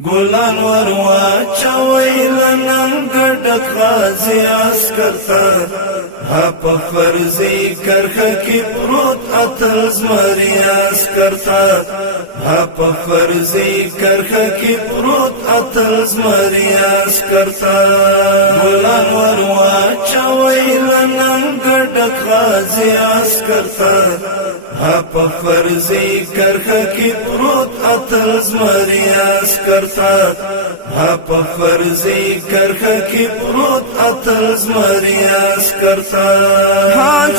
ګلان ور واچوي لنن ګډک غازي عسکر ته په فرضي کرخه کې پروت اتل زمري عسکر ته په فرضي کرخه کې پروت اتل زمري عسکر ته ګلان ور واچوي لنن ګډک غازي عسکر ته په فرضي کرخه کې پروت اتل زمري عسکر ته په فرضي کرخه کې پروت اتل زمري عسکر ته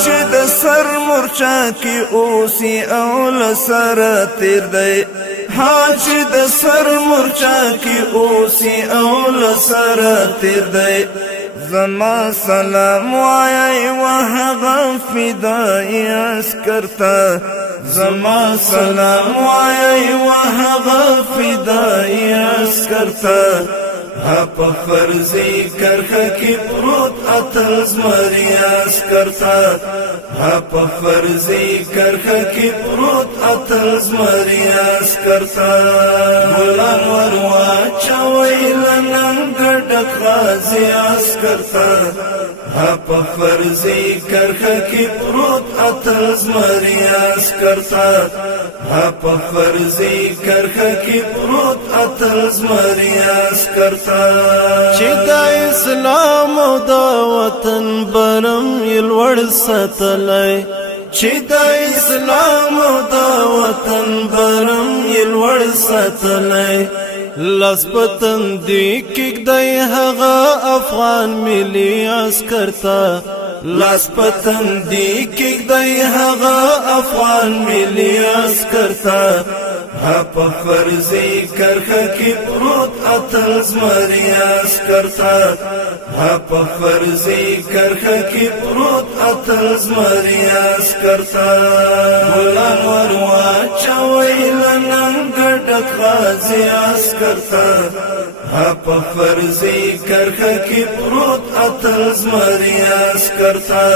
چې د سر مورچا کې اوسي او لسر تیر دی چې د سر مورچا کې اوسي او لسر تیر دی زما سلام وایي وهغه فدای عسکر ته زما سلام وایي وهغه فدای عسکر ته په فرضي کرخه کې پروت اتل زمري عسکر ته په فرضي کرخه کې پروت اتل زمري عسکر ته ګلان ور واچوي لنن ګډک غازي عسکر ته په فرضي کرخه کې پروت اتل زمري عسکر ته په فرضي کرخه کې پروت اتل زمري عسکر ته چې د اسلام او د وطن برم یلوړ ساتلای چې د اسلام او د وطن برم یلوړ ساتلای لاس پتن دی کېږدی هغه افغان ملي عسکر ته لاس پتن دی کېږدی هغه افغان ملي عسکر ته په فرضي کرخه کې پروت اتل زمري عسکر ته په فرضي کرخه کې پروت اتل زمري عسکر ته ګلان ور واچوي لنن ګډک غازي عسکر ته په فرضي کرخه کې پروت اتل زمري عسکر ته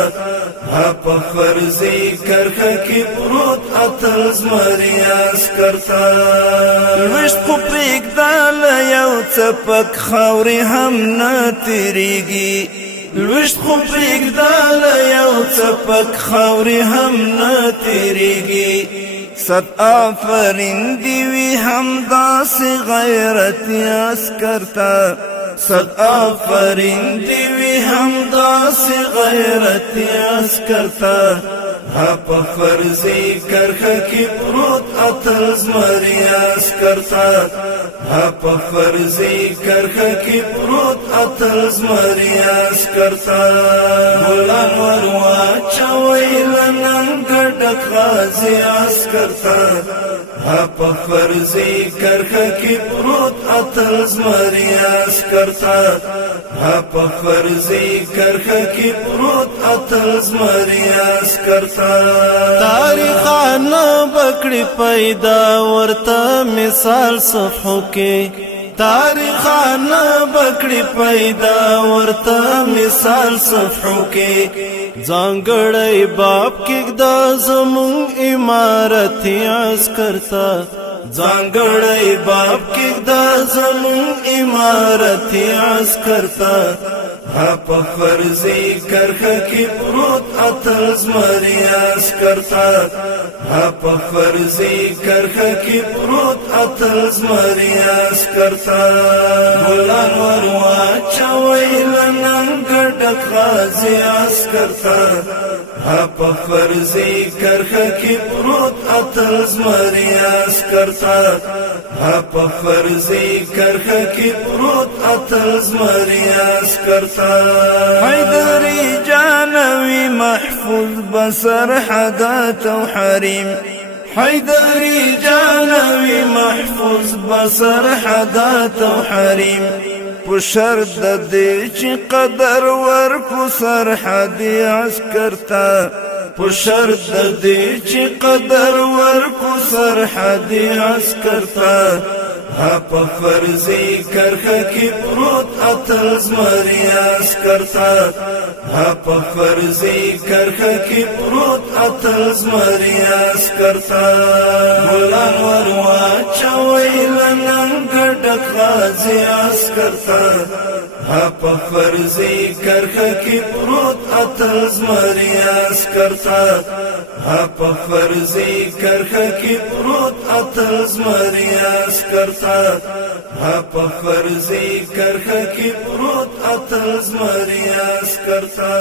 په فرضي کرخه کې پروت اتل زمري عسکر ته لوشت خو پرېږده له یو څپک خاورې هم نه تېرېږي لوشت خو پرېږده له یو څپک خاورې هم نه تېرېږي صد آفرین دی وی همداسې غیرتي عسکر ته صد آفرین دی وی همداسې غیرتي عسکر ته په فرضي کرخه کې پروت اتل زمري عسکر ته په فرضي کرخه کې پروت اتل زمري عسکر ته ګلان ور واچوي لنن ګډک غازي عسکر ته په فرضي کرخه کې پروت اتل زمري عسکر ته په فرضي کرخه کې پروت اتل زمري عسکر ته تاریخانه بکړي پیدا ورته مثال صفحو کې تاریخانه بکړي پیدا ورته مثال صفحو کې ځانګړی باب کېږده زموږ عمارتي عسکر ته ځانګړی باب کېږده زموږ عمارتي عسکر ته په فرضي کرخه کې پروت اتل زمري عسکر ته په فرضي کرخه کې پروت اتل زمري عسکر ته ګلان ور واچوي لنن ګډک غازي عسکر ته په فرضي کرخه کې پروت اتل زمري عسکر ته په فرضي کرخه کې پروت اتل زمري عسکر ته حیدری جانوي محفوظ بسر حدات او حریم حیدری جانوي محفوظ بسر حدات او حریم پشرد دې چې قدر ورکو سرحدي عسکر ته پشرد دې چې قدر ورکو سرحدي عسکر ته ها په فرضي کرخه کې پروت اتل زمری عسکرتا ها په فرضي کرخه کې پروت اتل زمری عسکرتا ګلان ور واچوي لنګ ډک غازي عسکرتا ها په فرضي کرخه کې پروت اتل زمری عسکرتا ها په فرضي کرخه کې پروت اتل زمری عسکرتا ها په فرضي کرخه کې پروت اتل زمری عسکرتا